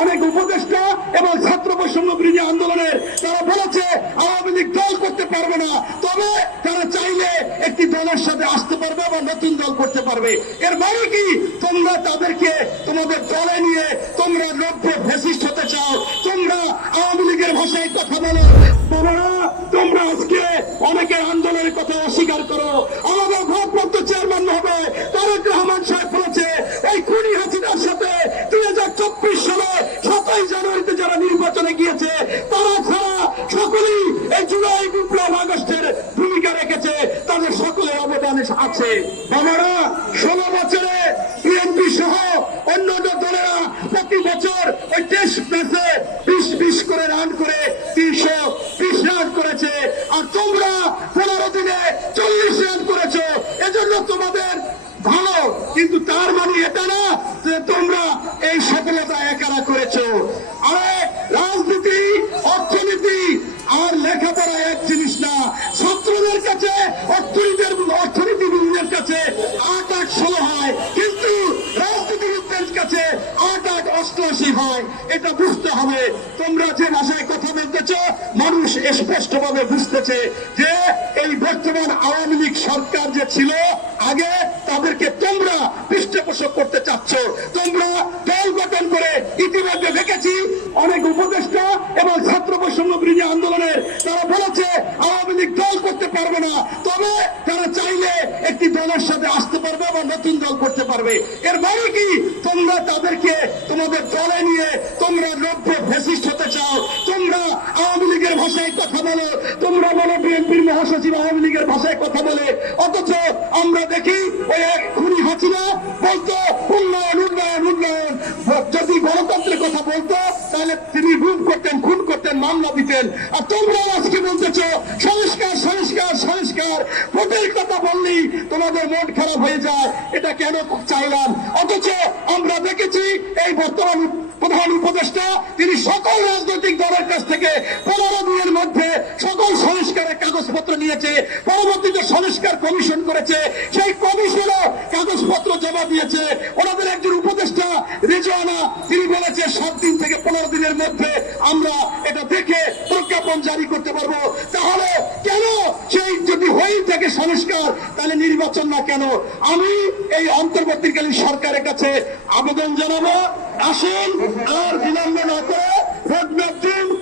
অনেক উপদেষ্টা এবং ছাত্র বৈষম্য বিরোধী আন্দোলনের তারা বলেছে আওয়ামী লীগ দল করতে পারবে না, তবে তারা চাইলে একটি দলের সাথে আসতে পারবে বা নতুন দল করতে পারবে। এর মানে কি তোমরা তাদেরকে তোমাদের দলে নিয়ে তোমরা নব্য ফ্যাসিস্ট হতে চাও, তোমরা আওয়ামী লীগের ভাষায় কথা বলো। তোমরা আজকে অনেকের আন্দোলনের কথা অস্বীকার করো। আমাদের ভারপ্রাপ্ত চেয়ারম্যান হবে তারেক রহমান সাহেব বলেছে এই খুনি হাসিনার সাথে 2024 সালে 27 জানুয়ারিতে যারা নির্বাচনে গিয়েছে তারা ছাড়া সকলেই এই জুলাই বিপ্লব আগস্টের ভূমিকা রেখেছে, তাদের সকলের অবদান আছে। বাবারা 16 বছরে বিএনপি সহ অন্যান্য দলেরা প্রতি বছর ওই টেস্ট ম্যাচে 20 করে রান করে 320 রান করেছে, আর তোমরা 15 দিনে 40 রান করেছো। এজন্য তোমাদের ভালো, কিন্তু তার মানে এটা না যে তোমরা এই সফলতা একারা করেছো। আরে রাজনীতি, অর্থনীতি আর লেখাপড়া এক জিনিস না। ছাত্রদের কাছে অর্থনীতিবিদদের কাছে 8 16 হয়, কিন্তু রাজনীতিবিদদের কাছে 8 88 হয়। এটা বুঝতে হবে। তোমরা যে ভাষায় কথা বলতেছ মানুষ স্পষ্ট ভাবে বুঝতেছে যে এই বর্তমান আওয়ামী লীগ সরকার যে ছিল আগে, তাদেরকে তোমরা পৃষ্ঠপোষক করতে চাচ্ছ। তোমরা দল গঠন করে ইতিমধ্যে দেখেছি অনেক উপদেষ্টা এবং ছাত্র বৈষম্য বিরোধী আন্দোলনের তারা বলেছে আওয়ামী লীগ দল করতে পারবে না, তবে তারা চাইলে একটি দলের সাথে আসতে পারবে বা নতুন দল করতে পারবে। এর মানে কি তোমরা তাদেরকে তোমাদের দলে নিয়ে তোমরা নব্য ফ্যাসিস্ট হতে চাও, তোমরা আওয়ামী লীগের ভাষায় কথা বলো, তোমরা বলো বিএনপির মহাসচিব আওয়ামী লীগের ভাষায় কথা বলে, অথচ আমরা দেখি ওই এক খুনি হাসিনা বলতো উন্নয়ন উন্নয়ন উন্নয়ন। যদি গণতন্ত্রের কথা বলতো তাহলে তিনি গুম করতেন, খুন করতেন, মামলা দিতেন। আর তোমরা আজকে বলতেছো সংস্কার সংস্কার সংস্কার। ভোটের কথা বললেই তোমাদের মন খারাপ হয়ে যায়, এটা কেন চাইলাম? অথচ আমরা দেখেছি এই বর্তমান প্রধান উপদেষ্টা তিনি সকল রাজনৈতিক দলের কাছ থেকে 15 দিনের মধ্যে সকল সংস্কারের কাগজপত্র নিয়েছে, পরবর্তীতে সংস্কার কমিশন করেছে, সেই কমিশনও কাগজপত্র জমা দিয়েছে। ওনাদের একজন উপদেষ্টা রেজওয়ানা তিনি বলেছে 7 দিন থেকে 15 দিনের মধ্যে আমরা এটা দেখে প্রজ্ঞাপন জারি করতে পারবো। তাহলে কেন সেই যদি হয়েই থাকে সংস্কার, তাহলে নির্বাচন না কেন? আমি এই অন্তর্বর্তীকালীন সরকারের কাছে আবেদন জানাবো, আসুন আর বিলম্ব না করে রোডম্যাপ